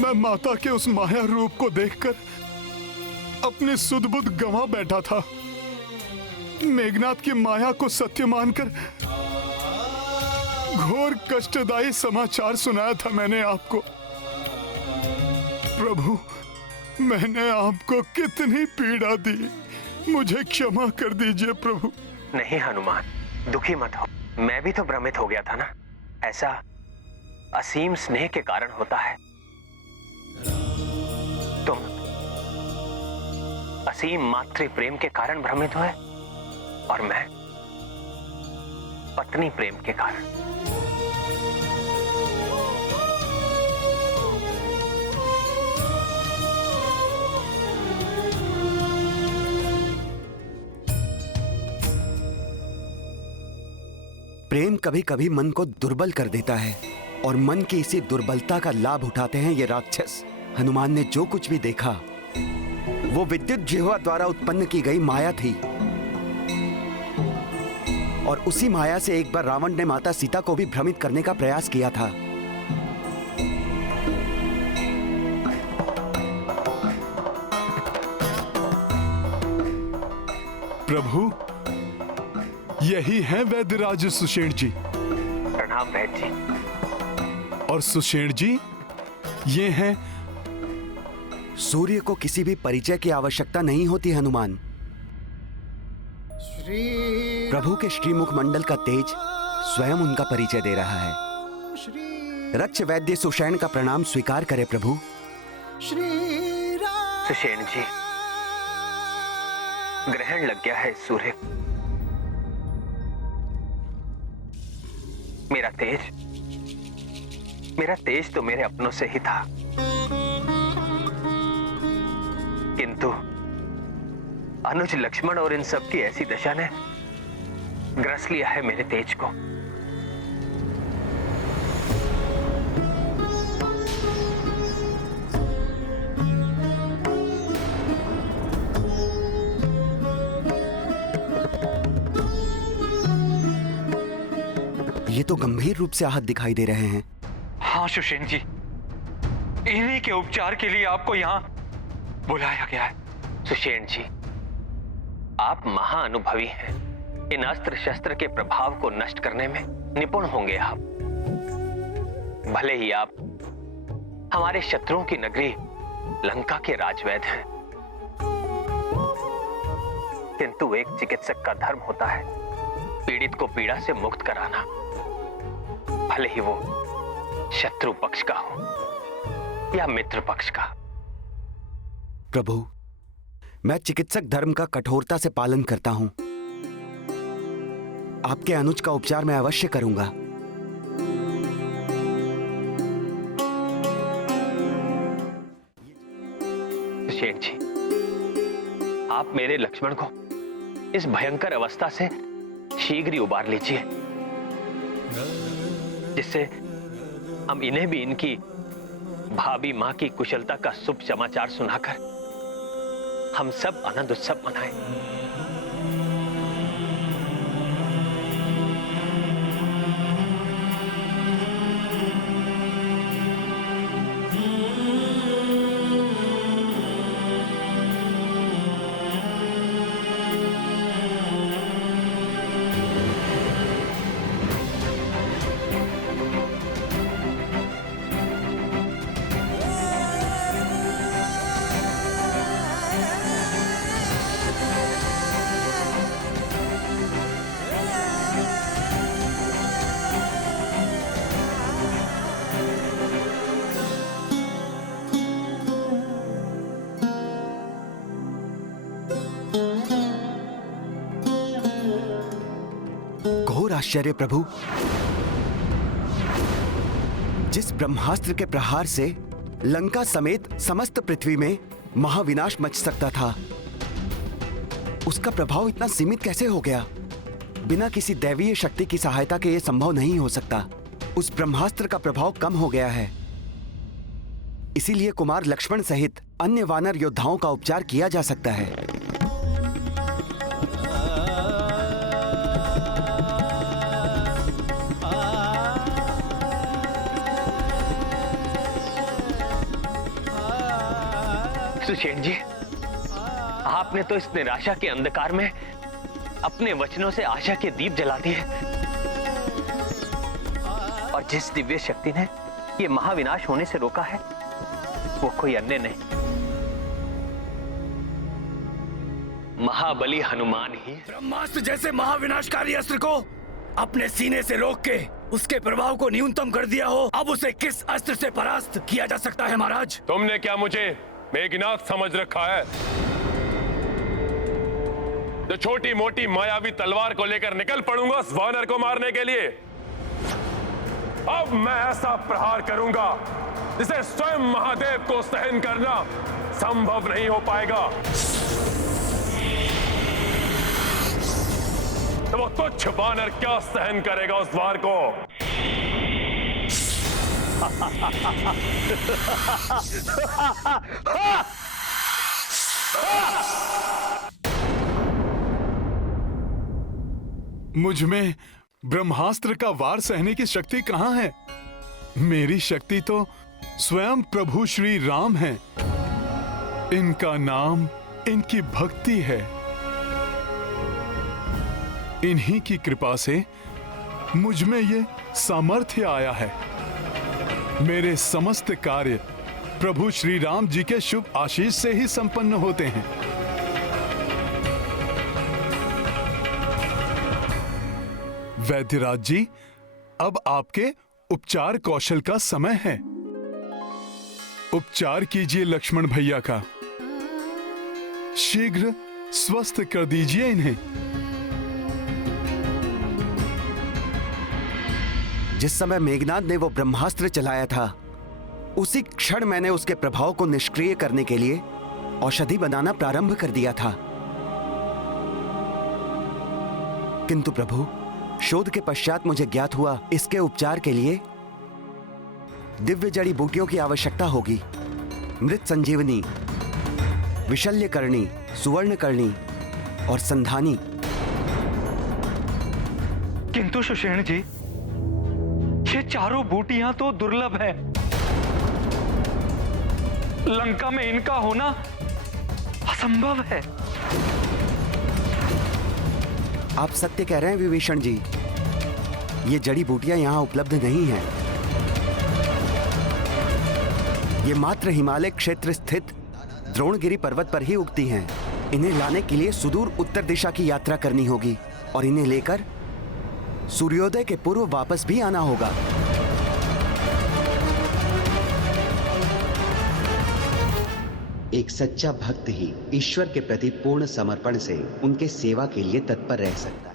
मैं माता के उस माया रूप को देखकर अपनी सुध-बुध गंवा बैठा था। मेघनाथ की माया को सत्य मानकर घोर कष्टदायी समाचार सुनाया था मैंने आपको। प्रभु, मैंने आपको कितनी पीड़ा दी, मुझे क्षमा कर दीजिए प्रभु। नहीं हनुमान, दुखी मत हो। मैं भी तो भ्रमित हो गया था ना। ऐसा असीम स्नेह के कारण होता है। तुम असीम मातृ प्रेम के कारण भ्रमित हुए और मैं पत्नी प्रेम के कारण। प्रेम कभी कभी मन को दुर्बल कर देता है और मन की इसी दुर्बलता का लाभ उठाते हैं ये राक्षस। हनुमान ने जो कुछ भी देखा वो विद्युत जिह्वा द्वारा उत्पन्न की गई माया थी और उसी माया से एक बार रावण ने माता सीता को भी भ्रमित करने का प्रयास किया था। प्रभु, यही है वैद्यराज सुषेण जी। प्रणाम वैद्य जी। और सुषेण जी, ये हैं। सूर्य को किसी भी परिचय की आवश्यकता नहीं होती हनुमान। प्रभु के श्रीमुख मंडल का तेज स्वयं उनका परिचय दे रहा है। रक्ष वैद्य सुषेण का प्रणाम स्वीकार करे प्रभु। सुषेण जी, ग्रहण लग गया है सूर्य। मेरा तेज तो मेरे अपनों से ही था, किंतु अनुज, लक्ष्मण और इन सब की ऐसी दशा ने ग्रस लिया है मेरे तेज को। ये तो गंभीर रूप से आहत दिखाई दे रहे हैं। हाँ सुषेण जी, इन्हीं के उपचार के लिए आपको यहाँ बुलाया गया है। सुषेण जी, आप महाअनुभवी हैं। इन अस्त्र शस्त्र के प्रभाव को नष्ट करने में निपुण होंगे आप। भले ही आप हमारे शत्रुओं की नगरी लंका के राजवैद्य हैं, किंतु एक चिकित्सक का धर्म होता है पीड़ित को पीड़ा से मुक्त कराना, भले ही वो शत्रु पक्ष का हो या मित्र पक्ष का। प्रभु, मैं चिकित्सक धर्म का कठोरता से पालन करता हूं। आपके अनुज का उपचार मैं अवश्य करूंगा। सुषेण जी, आप मेरे लक्ष्मण को इस भयंकर अवस्था से शीघ्र ही उबार लीजिए, जिससे हम इन्हें भी इनकी भाभी मां की कुशलता का शुभ समाचार सुनाकर हम सब आनंद उत्सव मनाएं। घोर आश्चर्य प्रभु, जिस ब्रह्मास्त्र के प्रहार से लंका समेत समस्त पृथ्वी में महाविनाश मच सकता था, उसका प्रभाव इतना सीमित कैसे हो गया? बिना किसी दैवीय शक्ति की सहायता के यह संभव नहीं हो सकता। उस ब्रह्मास्त्र का प्रभाव कम हो गया है, इसीलिए कुमार लक्ष्मण सहित अन्य वानर योद्धाओं का उपचार किया जा सकता है। सुषेण जी, आपने तो इस निराशा के अंधकार में अपने वचनों से आशा के दीप जला दिए। और जिस दिव्य शक्ति ने ये महाविनाश होने से रोका है, वो कोई अन्य नहीं, महाबली हनुमान ही। ब्रह्मास्त्र जैसे महाविनाशकारी अस्त्र को अपने सीने से रोक के उसके प्रभाव को न्यूनतम कर दिया हो, अब उसे किस अस्त्र से परास्त किया जा सकता है महाराज? तुमने क्या मुझे मेघनाथ समझ रखा है, जो छोटी मोटी मायावी तलवार को लेकर निकल पड़ूंगा उस वानर को मारने के लिए? अब मैं ऐसा प्रहार करूंगा जिसे स्वयं महादेव को सहन करना संभव नहीं हो पाएगा। तो वो तुच्छ वानर क्या सहन करेगा उस वार को? मुझ में ब्रह्मास्त्र का वार सहने की शक्ति कहां है? मेरी शक्ति तो स्वयं प्रभु श्री राम है। इनका नाम इनकी भक्ति है। इन्हीं की कृपा से मुझ में ये सामर्थ्य आया है। मेरे समस्त कार्य प्रभु श्री राम जी के शुभ आशीष से ही संपन्न होते हैं। वैद्यराज जी, अब आपके उपचार कौशल का समय है। उपचार कीजिए लक्ष्मण भैया का, शीघ्र स्वस्थ कर दीजिए इन्हें। जिस समय मेघनाद ने वो ब्रह्मास्त्र चलाया था, उसी क्षण मैंने उसके प्रभाव को निष्क्रिय करने के लिए औषधि बनाना प्रारंभ कर दिया था। किंतु प्रभु, शोध के पश्चात मुझे ज्ञात हुआ इसके उपचार के लिए दिव्य जड़ी बूटियों की आवश्यकता होगी। मृत संजीवनी, विशल्यकर्णी, सुवर्णकर्णी और संधानी। किंतु सुषेण जी, ये चारों बूटियां तो दुर्लभ हैं। लंका में इनका होना असंभव है। आप सत्य कह रहे हैं विभीषण जी, ये जड़ी बूटियां यहां उपलब्ध नहीं हैं। ये मात्र हिमालय क्षेत्र स्थित द्रोणगिरी पर्वत पर ही उगती हैं। इन्हें लाने के लिए सुदूर उत्तर दिशा की यात्रा करनी होगी और इन्हें लेकर सूर्योदय के पूर्व वापस भी आना होगा। एक सच्चा भक्त ही ईश्वर के प्रति पूर्ण समर्पण से उनके सेवा के लिए तत्पर रह सकता है।